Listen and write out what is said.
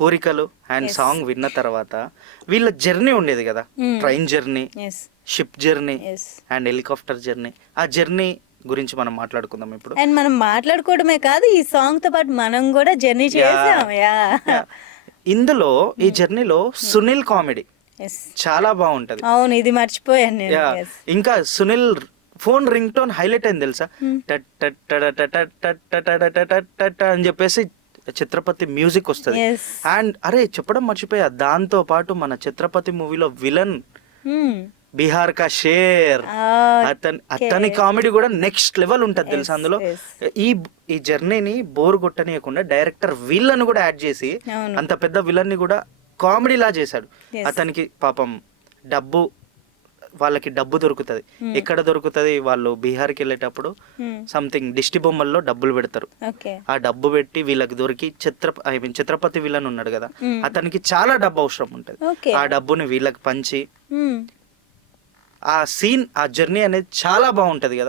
కోరికలు and Yes. Song విన్న తర్వాత వీళ్ళ జర్నీ ఉండేది కదా, ట్రైన్ జర్నీ, ఎస్ షిప్ జర్నీ ఎస్ అండ్ హెలికాప్టర్ జర్నీ. ఆ జర్నీ గురించి మనం మాట్లాడుకుందాం ఇప్పుడు. అండ్ మనం మాట్లాడుకోవడమే కాదు, ఈ సాంగ్ తో పాటు మనం కూడా జర్నీ చేసాం. Yeah Yeah. ఇందులో ఈ జర్నీలో సునీల్ కామెడీ ఎస్ చాలా బాగుంటది. అవును, ఇది మర్చిపోయాను నేను. Yeah. ఎస్ ఇంకా Sunil phone ring tone highlight అయింది తెలుసా, టట్ టట్ టట టట టట్ టట టట టట్ టట అని చెప్పేసి ఛత్రపతి మ్యూజిక్ వస్తుంది. ఎస్ అండ్ అరే చెప్పడం మర్చిపోయా, దాంతో పాటు మన ఛత్రపతి మూవీలో విలన్ బీహార్ కా షేర్, అతని కామెడీ కూడా నెక్స్ట్ లెవెల్ ఉంటది తెలుసా అందులో. yes. ఈ ఈ జర్నీని బోర్ కొట్టనీయకుండా డైరెక్టర్ విలన్ కూడా యాడ్ చేసి అవును. అంత పెద్ద విలన్ ని కూడా కామెడీలా చేశాడు. Yes. అతనికి పాపం వాళ్ళకి డబ్బు దొరుకుతుంది. ఎక్కడ దొరుకుతుంది, వాళ్ళు బీహార్కి వెళ్ళేటప్పుడు సంథింగ్ దిష్టి బొమ్మల్లో డబ్బులు పెడతారు. ఓకే ఆ డబ్బు పెట్టి వీళ్ళకి దొరికి ఛత్రపతి విలన్ ఉన్నాడు కదా, అతనికి చాలా డబ్బు అవసరం ఉంటది. ఓకే ఆ డబ్బుని వీళ్ళకి పంచి ఆ సీన్, ఆ జర్నీ అనేది చాలా బాగుంటది కదా.